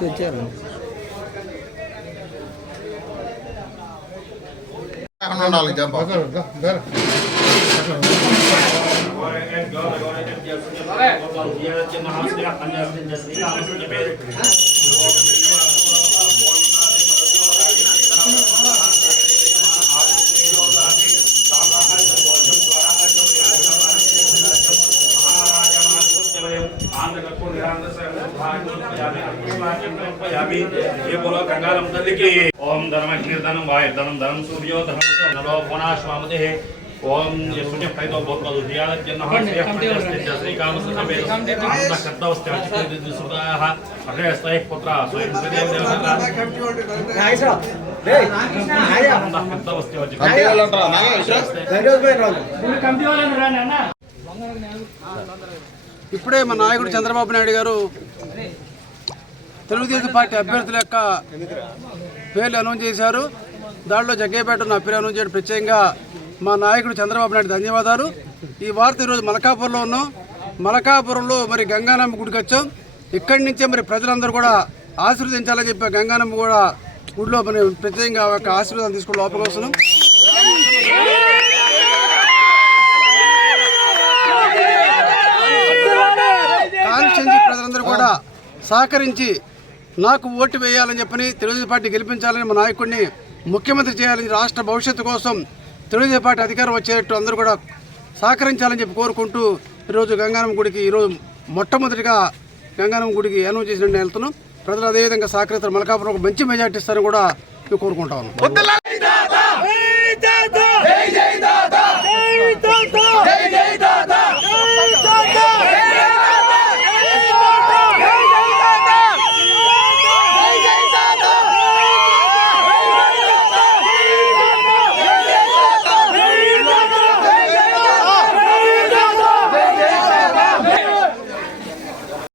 తెచ్చారు. ये बोलो गंगारम तल्ली की ओम धर्म कीर्तनम वाय धर्म धर्म सूर्यो धर्म नलो पुनाश्वामते ओम ये सूर्य फैतो बहुत बहुत दिया जन्नह से श्री काम से हमें अंदर करता वस्ते अच्छे सुदाह अरे स्नेह पुत्र स्वयं विदेव देवता नाइस रे आया अंदर करता वस्ते अच्छे कमटी वाला अंतरा नागे धैर्य भाई राव पूरी कमटी वाला रा नाना ఇప్పుడే మన నాయకుడు చంద్రబాబు నాయుడు గారు తెలుగుదేశం పార్టీ అభ్యర్థుల యొక్క పేర్లు అనౌన్స్ చేశారు. దాంట్లో జగ్గయ్యపేట నా పేరు అనౌన్స్ చేయడం ప్రత్యేకంగా మా నాయకుడు చంద్రబాబు నాయుడు ధన్యవాదాలు. ఈ వార్త ఈరోజు మలకాపురంలో ఉన్నాం. మలకాపురంలో మరి గంగానమ్మ గుడికి వచ్చాం. ఇక్కడి నుంచే మరి ప్రజలందరూ కూడా ఆశీర్వదించాలని చెప్పి గంగానమ్మ కూడా గుడిలో మరి ప్రత్యేకంగా ఒక ఆశీర్వాదం తీసుకుని లోపలికి వస్తున్నాం. కాన్స్టిట్యున్సీ ప్రజలందరూ కూడా సహకరించి నాకు ఓటు వేయాలని చెప్పని తెలుగుదేశం పార్టీ గెలిపించాలని మా నాయకుడిని ముఖ్యమంత్రి చేయాలని రాష్ట్ర భవిష్యత్తు కోసం తెలుగుదేశం పార్టీ అధికారం వచ్చేటట్టు అందరూ కూడా సహకరించాలని చెప్పి కోరుకుంటూ ఈరోజు గంగానమ్మ గుడికి ఈరోజు మొట్టమొదటిగా గంగానమ్మ గుడికి అనౌన్స్ చేసినట్టు వెళ్తున్నాం. ప్రజలు అదేవిధంగా సహకరిస్తారు. మలకాపురం ఒక మంచి మెజార్టీ ఇస్తారని కూడా మేము కోరుకుంటా ఉన్నాం.